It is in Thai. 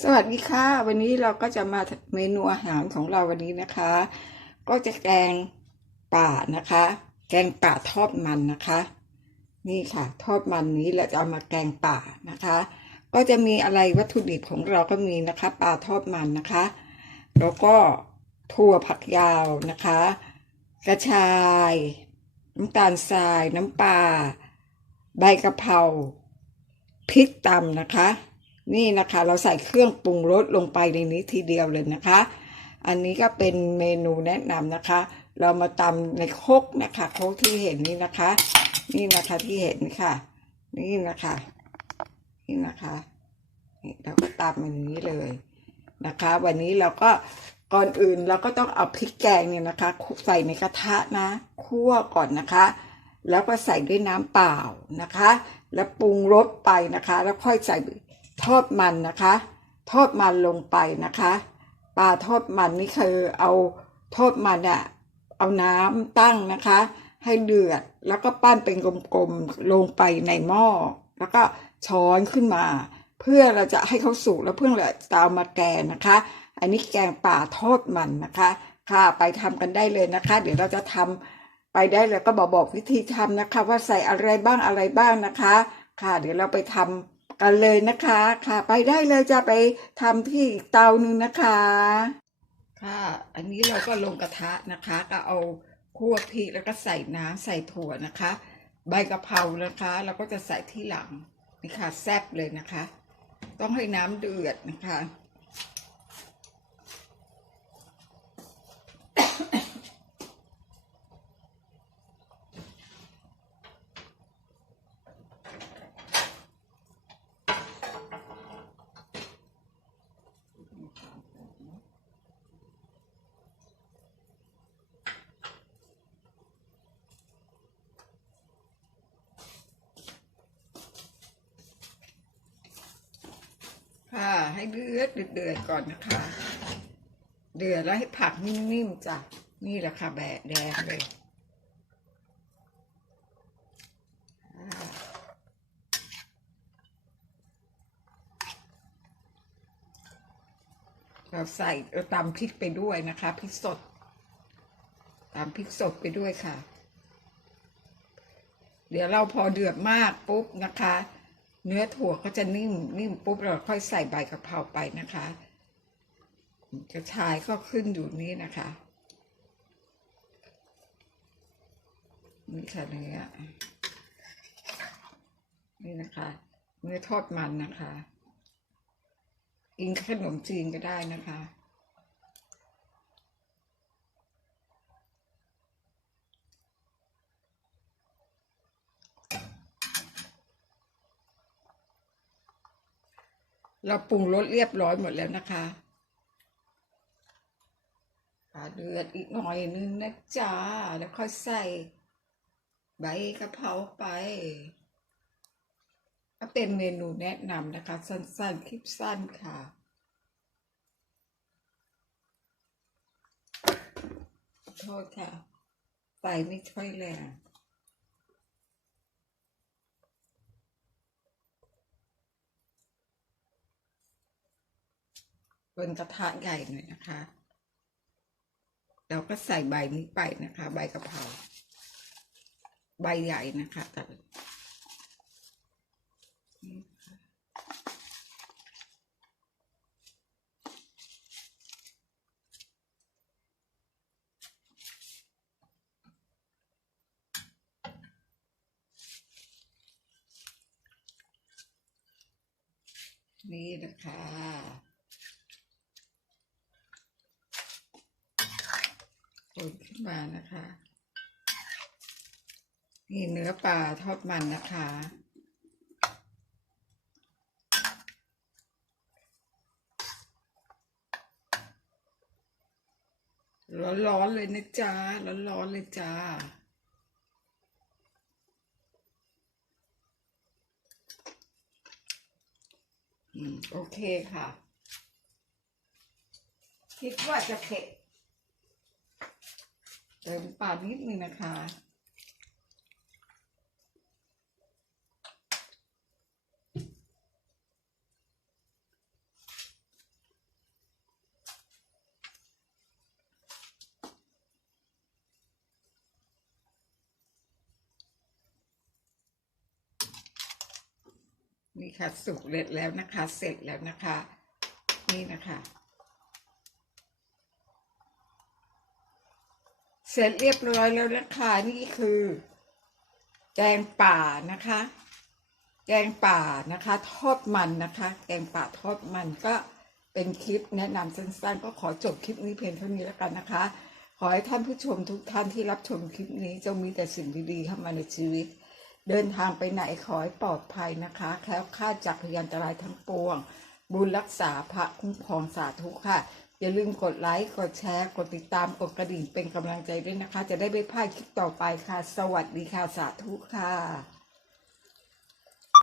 สวัสดีค่ะ วันนี้เราก็จะมาเมนูอาหารของเราวันนี้นะคะ ก็จะแกงป่านะคะ แกงป่าทอดมันนะคะ นี่ค่ะ ทอดมันนี้เราจะเอามาแกงป่านะคะ ก็จะมีอะไรวัตถุดิบของเราก็มีนะคะปลาทอดมันนะคะ แล้วก็ถั่วผักยาวนะคะ กระชายน้ำตาลทรายน้ำปลาใบกะเพราพริกตำนะคะ นี่นะคะเราใส่เครื่องปรุงรสลงไปในนี้ทีเดียวเลยนะคะ อันนี้ก็เป็นเมนูแนะนำนะคะ เรามาตำในคกนะคะคกที่เห็นนี่นะคะ นี่นะคะที่เห็นค่ะ นี่นะคะนี่นะคะเราก็ตำอย่างนี้เลยนะคะ วันนี้เราก็ก่อนอื่นเราก็ต้องเอาพริกแกงเนี่ยนะคะ ใส่ในกระทะนะคั่วก่อนนะคะ แล้วก็ใส่ด้วยน้ำเปล่านะคะ แล้วปรุงรสไปนะคะ แล้วค่อยใส่ ทอดมันนะคะ ทอดมันลงไปนะคะ ปลาทอดมันนี่คือเอาทอดมันอะเอาน้ำตั้งนะคะ ให้เดือดแล้วก็ปั้นเป็นกลมๆลงไปในหม้อแล้วก็ช้อนขึ้นมา เพื่อเราจะให้เขาสุกแล้วเพื่อเราจะเอามาแกงนะคะ อันนี้แกงป่าทอดมันนะคะ ค่ะไปทำกันได้เลยนะคะ เดี๋ยวเราจะทำไปได้เลยก็บอกบอกวิธีทำนะคะ ว่าใส่อะไรบ้างอะไรบ้างนะคะ ค่ะ เดี๋ยวเราไปทำ กันเลยนะคะค่ะ ไปได้เลยจะไปทำที่เตาหนึ่งนะคะ ค่ะ อันนี้เราก็ลงกระทะนะคะ ก็เอาคั่วพริกแล้วก็ใส่น้ำใส่ถั่วนะคะ ใบกะเพรานะคะ เราก็จะใส่ที่หลังนี่ค่ะแซ่บเลยนะคะ ต้องให้น้ำเดือดนะคะ ค่ะ ให้เดือดเดือดก่อนนะคะ เดือดแล้วให้ผักนิ่มๆจ้ะนี่แหละค่ะแบะแดงเลยเราใส่เราตำพริกไปด้วยนะคะพริกสดตำพริกสดไปด้วยค่ะ เดี๋ยวเราพอเดือดมากปุ๊บนะคะ เนื้อถั่วก็จะนิ่มนิ่มปุ๊บเราค่อยใส่ใบกะเพราไปนะคะ กระชายก็ขึ้นอยู่นี่นะคะนี่ค่ะเนื้อนี่นะคะเนื้อทอดมันนะคะ กินขนมจีนก็ได้นะคะ เราปรุงรสเรียบร้อยหมดแล้วนะคะค่ะเดือดอีกหน่อยนึงนะจ๊ะแล้วค่อยใส่ใบกะเพราไปก็เป็นเมนูแนะนำนะคะ สั้นๆ คลิปสั้นค่ะ โทษค่ะไฟไม่ค่อยแรง นกระทะใหญ่หน่อยนะคะ เราก็ใส่ใบนี้ไปนะคะ ใบกะเพราใบใหญ่นะคะแต่นี่นะคะ คนขึ้นมานะคะ นี่เนื้อปลาทอดมันนะคะ ร้อนๆเลยนะจ๊ะ ร้อนๆเลยจ้าอืมโอเคค่ะ คิดว่าจะเผ็ด เติมปาดนิดนึงนะคะ นี่ค่ะสุกเร็จแล้วนะคะ เสร็จแล้วนะคะ นี่นะคะ เสร็จเรียบร้อยแล้วนะคะนี่คือ แกงป่านะคะ แกงป่านะคะ ทอดมันนะคะ แกงป่าทอดมันก็เป็นคลิปแนะนำสั้นๆ ก็ขอจบคลิปนี้เพียงเท่านี้แล้วกันนะคะ ขอให้ท่านผู้ชมทุกท่านที่รับชมคลิปนี้จงมีแต่สิ่งดีๆเข้ามาในชีวิต เดินทางไปไหนขอให้ปลอดภัยนะคะ แคล้วคลาดจากพยันตรายทั้งปวง บุญรักษาพระคุ้มครองสาธุค่ะ อย่าลืมกดไลค์ กดแชร์ กดติดตาม กดกระดิ่งเป็นกำลังใจด้วยนะคะ จะได้ไม่พลาดคลิปต่อไปค่ะ สวัสดีค่ะ สาธุค่ะ